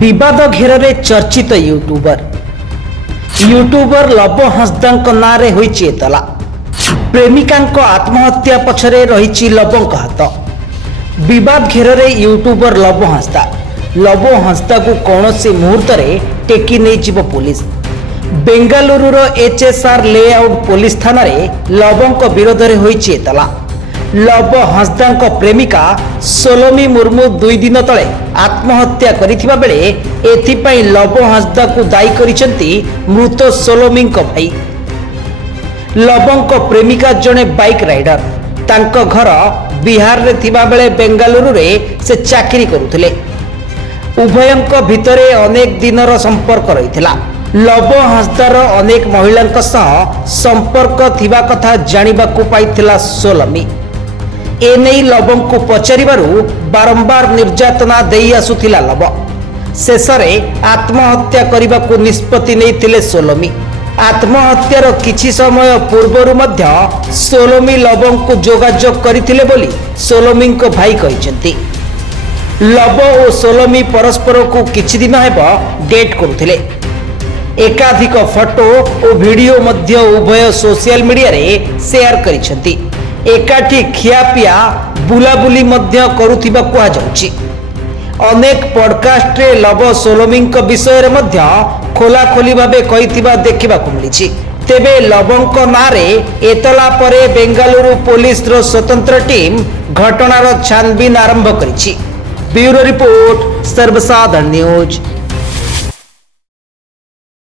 विवाद घेर चर्चित यूट्यूबर लव हंसदा नारे होइछि एतला। प्रेमिका आत्महत्या पछरे रही लवंक हाथ। विवाद घेर यूट्यूबर लव हंसदा को कौनसी मुहूर्त टेकी नहीं जीव पुलिस। बेंगालुरुर एचएसआर लेआउट पुलिस थाना लवंक विरोध में होइछि एतला। लव हंसदा प्रेमिका सोलोमी मुर्मू 2 दिन तले आत्महत्या करिथिबा बेले एथिपाई लव हंसदा को दायी करिसेंती मृत सोलोमी भाई। लवंक प्रेमिका जड़े बाइक राइडर। तांको घर बिहार रे थिबा बेले बेंगालुरु रे से चाकरी करुथिले। उभयंक भितरे अनेक दिनर संपर्क रहिथिला। लव हंसदार अनेक महिलांक सह संपर्क थिबा कथा जानिबाकू पाइथिला सोलोमी। एने लवंक को पचारिबारु बारंबार निर्यातना देई आसुथिला लव। शेषरे आत्महत्या करिबा को निष्पत्ति नैथिले सोलोमी। आत्महत्यार किछि समय पूर्वरु मध्य सोलोमी लवंक को जोगाजोग करिथिले बोली सोलोमी को भाई कहिसेंती। लव और सोलोमी परस्पर को किछि दिन हेबा डेट करुथिले। एकाधिक फोटो और वीडियो मध्य उभय सोशल मीडिया रे शेयर करिसेंती। एकाठी खियापिया बुलाबुली मध्य करुथिबा कुहा जाउछि। अनेक पॉडकास्ट रे लव सोलोमी विषय रे मध्य खोला खोली भाबे कहिथिबा देखिबाकू मिलिछि। तेबे लवंक नारे एतला परे बेंगालुरु पुलिस रो स्वतंत्र टीम घटनार छानबीन आरंभ करिछि। ब्यूरो रिपोर्ट सर्वसाधारण न्यूज।